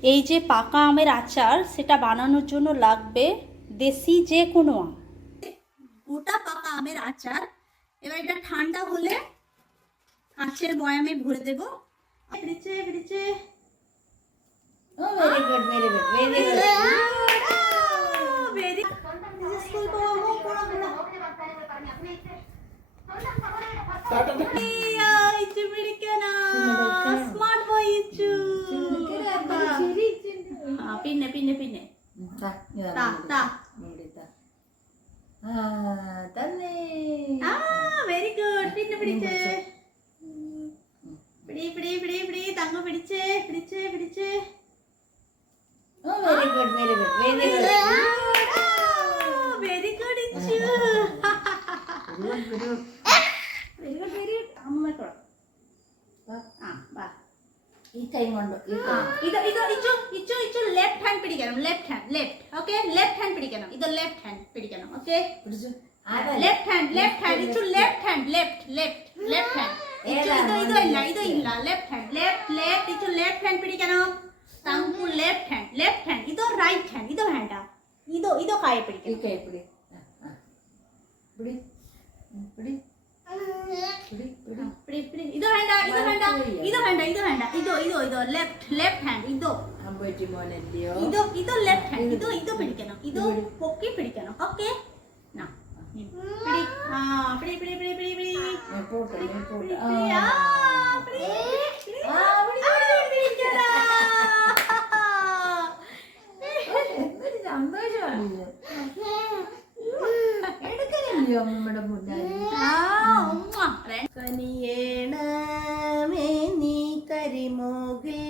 এই যে পাকা আমের আচার, সেটা বানানোর জন্য লাগবে দেশি যে কোনো আম, গোটা পাকা আমের আচার। এবার এটা ঠান্ডা হলে কাঁচের বয়ামে ভরে দেবো। ফ্রিজে ফ্রিজে। ও very good, very good, very good. Very school পড়াবো পড়াবো। Smart boy Ichchu. പിന്നെ പിന്നെ പിന്നെ തന്നെ. Very good. പിന്നെ പിടിച്ചേ, പിടി പിടി പിടി പിടി. തങ്ങ പിടിച്ചേ പിടിച്ചേ പിടിച്ചേ. ഓ very good, very good, very good. Very good Ichchu. Very good very good. അമ്മ തൊട. ആ വാ. ഈ കൈ കൊണ്ട് ഇത് ഇത് ഇച്ചു ഇച്ചു ഇച്ചു ലെഫ്റ്റ് ഹാൻഡ് പിടിക്കണം. Left hand left. Okay, left hand പിടിക്കണം. ഇത് ലെഫ്റ്റ് ഹാൻഡ് പിടിക്കണം. ഓക്കേ, പിടിച്ചു. Left hand left hand Ichchu left hand left left left hand. Ichchu ഇത് ഇല്ല left hand left left. Ichchu left hand പിടിക്കണം. Thank you left hand. ഇത് റൈറ്റ് ഹാൻഡ്. ഇത് വേണ്ട. ഇത് കൈ പിടിക്കണം. ഈ കൈ പിടി. പിടി പിടി പിടി പിടി. ഇത് വേണ്ട. ഇത് ലെഫ്റ്റ് ഹാൻഡ്. അമ്പറ്റി മോനല്ലയോ. ഇത് ലെഫ്റ്റ് ഹാൻഡ്. ഇത് പിടിക്കണം. ഇത് പൊക്കി പിടിക്കണം. ഓക്കേ, പിടി. ആ പിടി പിടി പിടി പിടി പിടി. പോട്ടെ പോട്ടെ. ആ പിടി പിടി. ആ പിടിക്കടാ. എന്തൊരു സന്തോഷമാണ്. എടുക്കണല്ലോ നമ്മുടെ മുന്നാടി. കനിയേണമേ നീ കരിമോകിൽ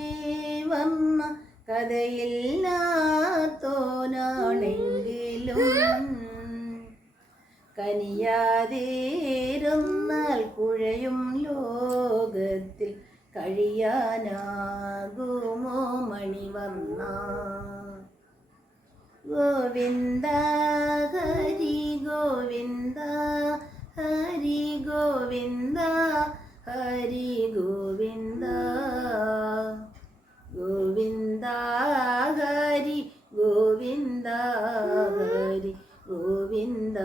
വന്ന കഥയില്ലാത്തോനാണെങ്കിലും കനിയാതിരുന്നാൽ കുഴയും ലോകത്തിൽ കഴിയാനാകുമോ മണിവന്ന. ഗോവിന്ദ ഹരി ഗോവിന്ദ ഹരി ഗോവിന്ദ ഹരി ഗോവിന്ദ ഗോവിന്ദ ഹരി ഗോവിന്ദ ഹരി ഗോവിന്ദ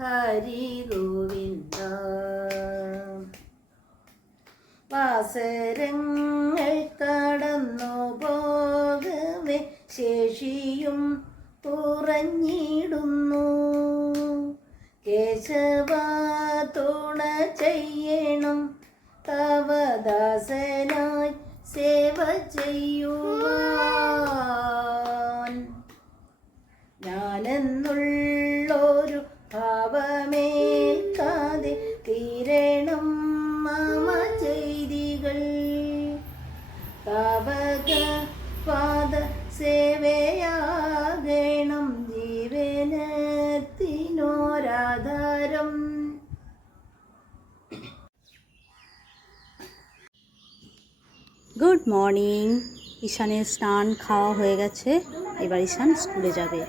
ഹരി ഗോവിന്ദ. വാസരങ്ങൾ കടന്നു പോകവേ ശേഷിയും കുറഞ്ഞിടുന്നു. കേശവ തുണ ചെയ്യണം തവദാസനായി സേവ ചെയ്യുവാൻ. ഞാനെന്നുള്ളൊരു ഭാവമേൽക്കാതെ തീരണം മമ ചെയ്തികൾ. താവക പാദ സേവയാകണം ജീവനത്തിനോരാധാരം. Good morning. ঈশানের স্নান খাওয়া হয়ে গেছে, এবার ঈশান স্কুলে যাবে।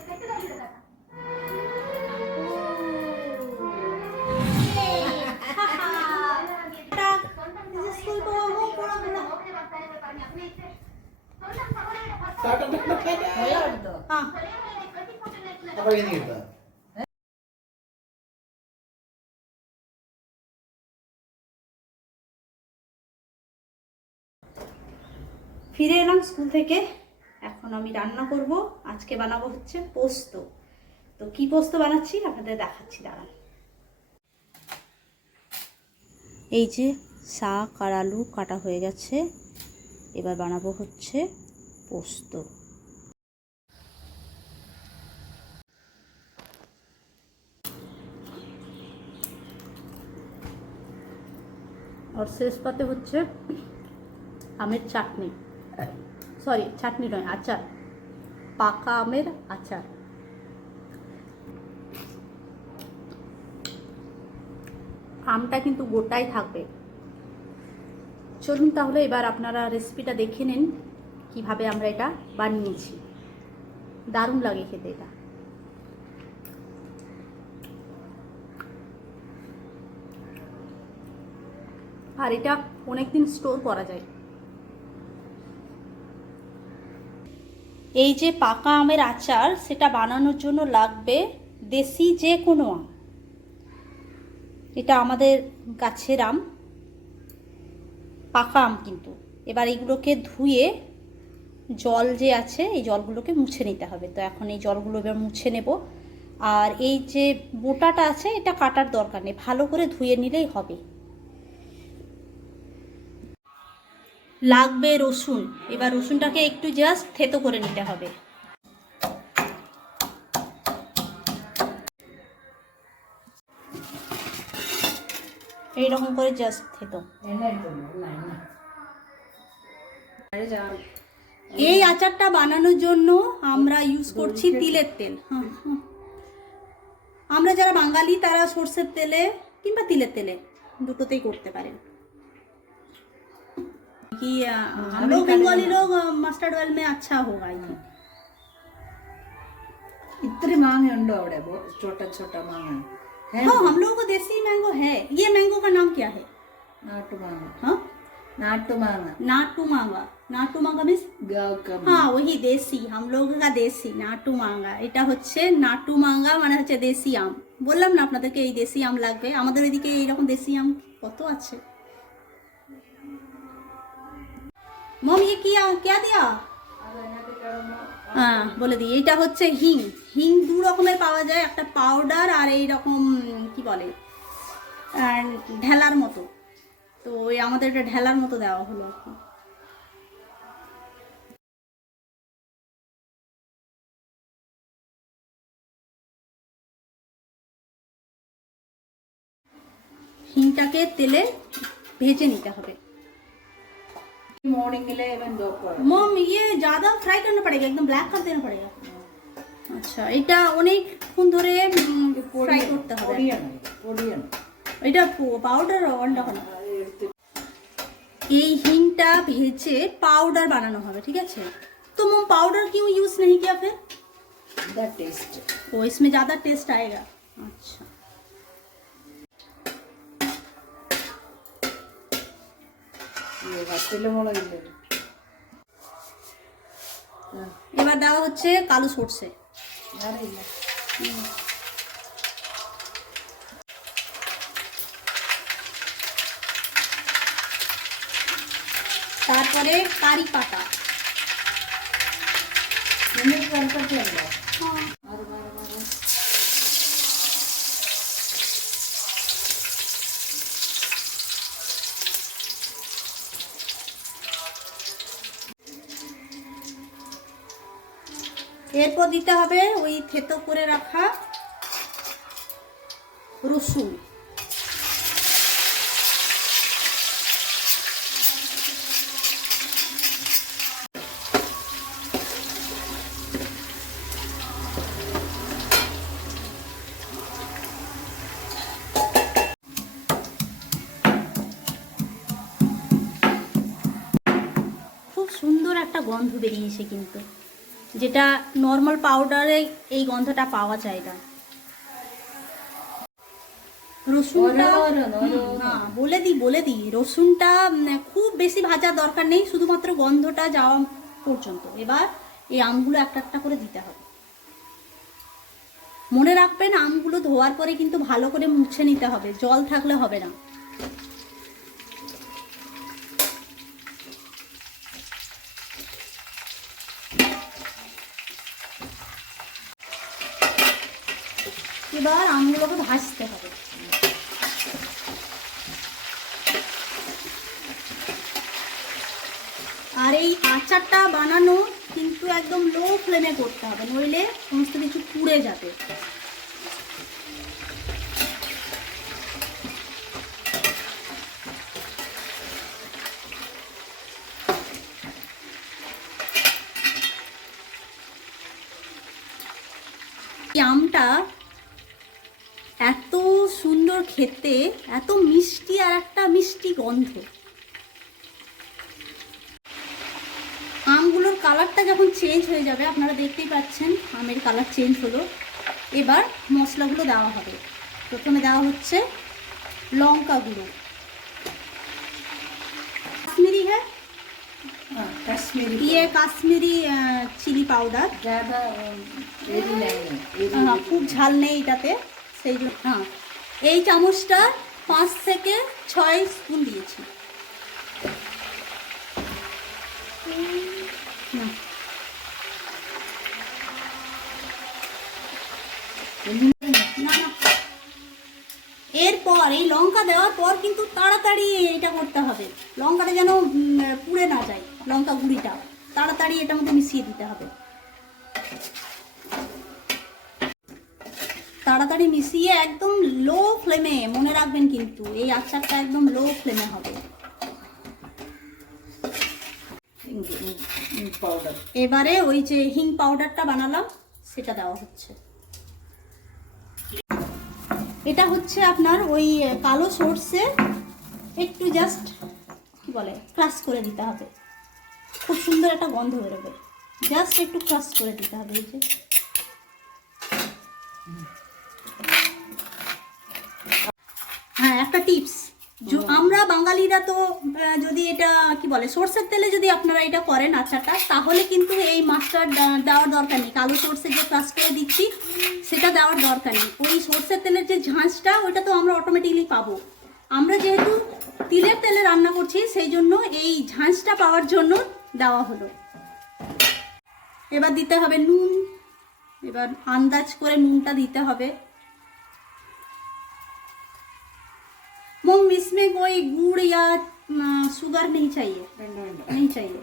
ফিরে এলাম স্কুল থেকে। এখন আমি রান্না করব। আজকে বানাবো হচ্ছে পোস্ত। তো কি পোস্ত বানাচ্ছি আপনাদের দেখাচ্ছি, দাঁড়ান। এই যে শাক আর আলু কাটা হয়ে গেছে, এবার বানাবো হচ্ছে পোস্ত। আর শেষ পাতে হচ্ছে আমের চাটনি, সরি চাটনি নয়, আচার, পাকা আমের আচার। আমটা কিন্তু গোটাই থাকবে। চলুন তাহলে এবার আপনারা রেসিপিটা দেখে নিন কিভাবে আমরা এটা বানিয়েছি। দারুণ লাগে খেতে এটা। আর এটা অনেক দিন স্টোর করা যায়। এই যে পাকা আমের আচার, সেটা বানানোর জন্য লাগবে দেশি যে কোনো আম। এটা আমাদের গাছের আম, পাকা আম কিন্তু। এবার এইগুলোকে ধুয়ে জল যে আছে এই জলগুলোকে মুছে নিতে হবে। তো এখন এই জলগুলো এবার মুছে নেব। আর এই যে বোটাটা আছে এটা কাটার দরকার নেই, ভালো করে ধুয়ে নিলেই হবে। লাগবে রসুন। এবার রসুনটাকে একটু জাস্ট থেতো করে নিতে হবে। এইরকম করে জাস্ট থেতো। এই আচারটা বানানোর জন্য আমরা ইউজ করছি তিলের তেল। হ্যাঁ, আমরা যারা বাঙালি তারা সর্ষের তেলে কিংবা তিলের তেলে দুটোতেই করতে পারেন। कि हम लोग बंगाली लोग मस्टर्ड ऑयल में अच्छा होगा। इतने मांगे उंडो आवड़े छोटा छोटा मांगा है। हाँ, हम लोगों को देसी मैंगो है। ये मैंगो का नाम क्या है? नाटू मांगा। हाँ, नाटू मांगा। नाटू मांगा। नाटू मांगा मीन्स गाँव का। हाँ, वही देसी, हम लोग का देसी नाटू मांगा। এটা হচ্ছে নাটু মাঙ্গা, মানে হচ্ছে দেশি আম। বললাম না আপনাদেরকে এই দেশি আম লাগবে। আমাদের ওইদিকে এইরকম দেশি আম কত আছে। মম ये क्या दिया? হ্যাঁ, বলে দিই, এটা হচ্ছে হিং। হিং দু রকমের পাওয়া যায়, একটা পাউডার আর এই রকম কি বলে ঢেলার মতো। তো ওই আমাদের এটা ঢেলার মতো দেওয়া হলো আর কি। হিংটাকে তেলে ভেজে নিতে হবে। मॉर्निंग के लिए इवन दोपहर। मम ये ज़्यादा फ्राई करना पड़ेगा, एकदम ब्लैक कर देना पड़ेगा। আচ্ছা, এটা অনেকক্ষণ ধরে ফ্রাই করতে হবে। এটা পাউডার অন্ডা হবে। এই হিংটা ভেজে পাউডার বানানো হবে, ঠিক আছে। तो मम पाउडर क्यों यूज नहीं किया फिर? The test. ओ, इसमें ज़्यादा टेस्ट आएगा। अच्छा, ये वाटले मोला इल्ले। এবার দেওয়া হচ্ছে কালো সরষে। यार इल्ले। তারপরে কারি পাতা। मिनट कर करते हैं। হ্যাঁ, এরপর দিতে হবে ওই থেতো করে রাখা রসুন। খুব সুন্দর একটা গন্ধ বেরিয়েছে কিন্তু, যেটা নর্মাল পাউডারে এই গন্ধটা পাওয়া যায় না। রসুনটা না, বলে দিই রসুনটা খুব বেশি ভাজার দরকার নেই, শুধুমাত্র গন্ধটা যাওয়া পর্যন্ত। এবার এই আমগুলো একটা একটা করে দিতে হবে। মনে রাখবেন, আমগুলো ধোয়ার পরে কিন্তু ভালো করে মুছে নিতে হবে, জল থাকলে হবে না। এবার আমগুলোকে ভাজতে হবে। আর এই আচারটা বানানো কিন্তু একদম লো ফ্লেমে করতে হবে, নইলে সমস্ত কিছু পুড়ে যাবে। এই আমটা এত সুন্দর খেতে, এত মিষ্টি, আর একটা মিষ্টি গন্ধ। আমগুলোর কালারটা যখন চেঞ্জ হয়ে যাবে, আপনারা দেখতেই পাচ্ছেন আমের কালার চেঞ্জ হলো। এবার মশলাগুলো দেওয়া হবে। প্রথমে দেওয়া হচ্ছে লঙ্কা গুঁড়ো, কাশ্মীরি হ্যাঁ, हाँ, कश्मीरी ये কাশ্মীরি চিলি পাউডার। ज़्यादा एरी नहीं है, एरी হ্যাঁ, খুব ঝাল নেই এটাতে, সেই জন্য। হ্যাঁ, এই চামচটা 5 থেকে 6 স্পুন দিয়েছি। হুম। না না, এরপর এই লঙ্কা দেওয়ার পর কিন্তু তাড়াতাড়ি এটা করতে হবে, লঙ্কাটা যেন পুড়ে না যায়, লঙ্কা গুঁড়িটা তাড়াতাড়ি এটার মধ্যে মিশিয়ে দিতে হবে। তাড়াতাড়ি মিশিয়ে একদম লো ফ্লেমে, মনে রাখবেন কিন্তু এই আচারটা একদম লো ফ্লেমে হবে। पाउडर এবারে ওই যে হিং পাউডারটা বানালাম সেটা দেওয়া হচ্ছে। এটা হচ্ছে আপনার ওই কালো সর্ষে একটু জাস্ট কি বলে ক্রাশ করে দিতে হবে, খুব সুন্দর একটা গন্ধ বেরোবে, জাস্ট একটু ক্রাশ করে দিতে হবে। এই যে হ্যাঁ, একটা টিপস, আমরা বাঙালিরা তো যদি এটা কি বলে সর্ষের তেলে যদি আপনারা এটা করেন আচারটা, তাহলে কিন্তু এই মাছটা দেওয়ার দরকার নেই, কালো সর্ষে যে ক্রাশ করে দিচ্ছি সেটা দেওয়ার দরকার নেই। ওই সর্ষের তেলের যে ঝাঁঝটা ওইটা তো আমরা অটোমেটিকলি পাবো। আমরা যেহেতু তিলের তেলে রান্না করছি সেই জন্য এই ঝাঁঝটা পাওয়ার জন্য দেওয়া হলো। এবার দিতে হবে নুন, এবার আন্দাজ করে নুনটা দিতে হবে। मोम इसमें कोई गुड़ या शुगर नहीं चाहिए, नहीं चाहिए।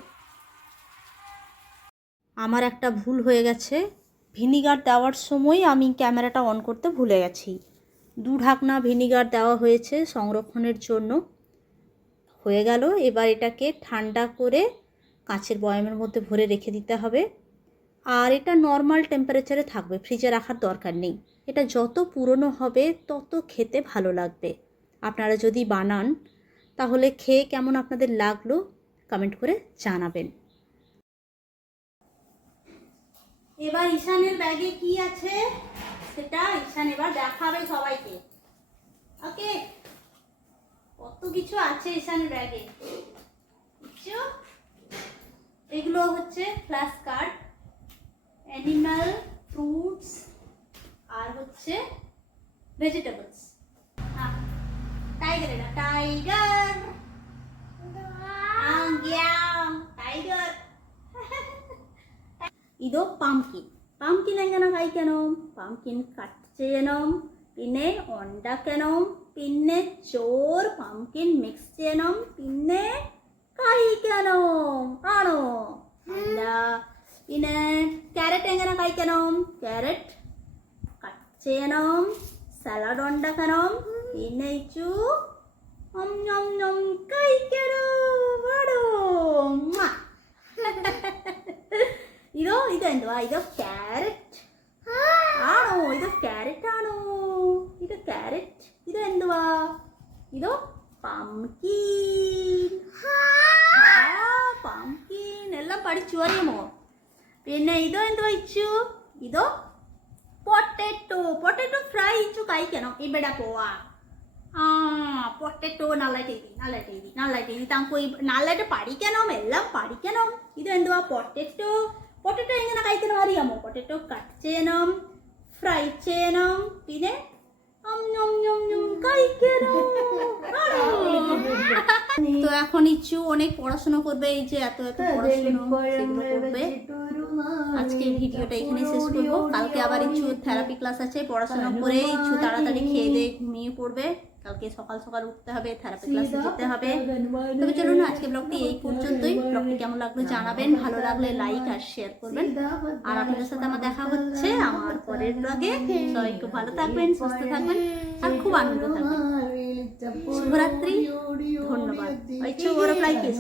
আমার একটা ভুল হয়ে গেছে, ভিনিগার দেওয়ার সময় আমি ক্যামেরাটা অন করতে ভুলে গেছি। 2 ঢাকনা ভিনিগার দেওয়া হয়েছে সংরক্ষণের জন্য, হয়ে গেল। এবার এটাকে ঠান্ডা করে কাঁচের বয়ামের মধ্যে ভরে রেখে দিতে হবে। আর এটা নর্মাল টেম্পারেচারে থাকবে, ফ্রিজে রাখার দরকার নেই। এটা যত পুরনো হবে তত খেতে ভালো লাগবে। আপনারা যদি বানান তাহলে খেয়ে কেমন আপনাদের লাগলো কমেন্ট করে জানাবেন। এবার ঈশানের ব্যাগে কি আছে সেটা ঈশান এবার দেখাবে সবাইকে। ওকে, কত কিছু আছে ঈশানের ব্যাগে। এগুলো হচ্ছে ফ্ল্যাশ কার্ড, অ্যানিমাল, ফ্রুটস আর হচ্ছে ভেজিটেবলস। টাইগার, এটা টাইগার, টাইগার। ഇതോ പംകിൻ, പംകിൻ എങ്ങനെ കഴിക്കണം? പംകിൻ കട്ട് ചെയ്യണം, പിന്നെ ഉണ്ടാക്കണം, പിന്നെ ചോറ് പംകിൻ മിക്സ് ചെയ്യണം, പിന്നെ കഴിക്കണം, ആണോ? അല്ല. പിന്നെ ക്യാരറ്റ് എങ്ങനെ കഴിക്കണം? ക്യാരറ്റ് കട്ട് ചെയ്യണം, സലാഡ് ഉണ്ടാക്കണം, പിന്നെ കഴിക്കണം, ആണോ? ഇതോ ഇതെന്തുവാ? ഇതോ ക്യാരറ്റ് ആണോ? ഇതോ ക്യാരറ്റ് ആണോ? ഇത് ക്യാരറ്റ്. ഇതെന്തുവാ? ഇതോ പംകിൻ. പംകിൻ എല്ലാം പഠിച്ചു അറിയുമോ? പിന്നെ ഇതോ എന്തുവാ ഇച്ചു? ഇതോ പൊട്ടറ്റോ. പൊട്ടറ്റോ ഫ്രൈ ഇച്ചു കഴിക്കണം. ഇവിടെ പോവാ. പൊട്ടറ്റോ നല്ലതായിട്ട് എഴുതി, നല്ലതായിട്ട് എഴുതി, നല്ലതായിട്ട് എഴുതി. താങ്കൾ നല്ലതായിട്ട് പഠിക്കണം, എല്ലാം പഠിക്കണം. ഇതെന്തുവാ? പൊട്ടറ്റോ. പൊട്ടറ്റോ എങ്ങനെ കഴിക്കണം അറിയാമോ? പൊട്ടറ്റോ കട്ട് ചെയ്യണം, ഫ്രൈ ചെയ്യണം, പിന്നെ তো এখন ইচ্ছু অনেক পড়াশোনা করবে, এই যে এত এত পড়াশোনা সেগুলো করবে। আজকে ভিডিওটা এখানে শেষ করবো। কালকে আবার ইচ্ছু থেরাপি ক্লাস আছে, পড়াশোনা করে ইচ্ছু তাড়াতাড়ি খেয়ে দিয়ে ঘুমিয়ে পড়বে। কালকে সকাল সকাল উঠতে হবে, থেরাপি ক্লাসে যেতে হবে। তবে চলুন আজকে ব্লগটি এই পর্যন্তই। ব্লগটি কেমন লাগলো জানাবেন, ভালো লাগলে লাইক আর শেয়ার করবেন। আর আপনাদের সাথে আমার দেখা হচ্ছে আমার পরের ব্লগে। সবাই খুব ভালো থাকবেন, সুস্থ থাকবেন আর খুব আনন্দ থাকবেন। শুভরাত্রি, ধন্যবাদ। ওই চো ওর প্লাই কিস।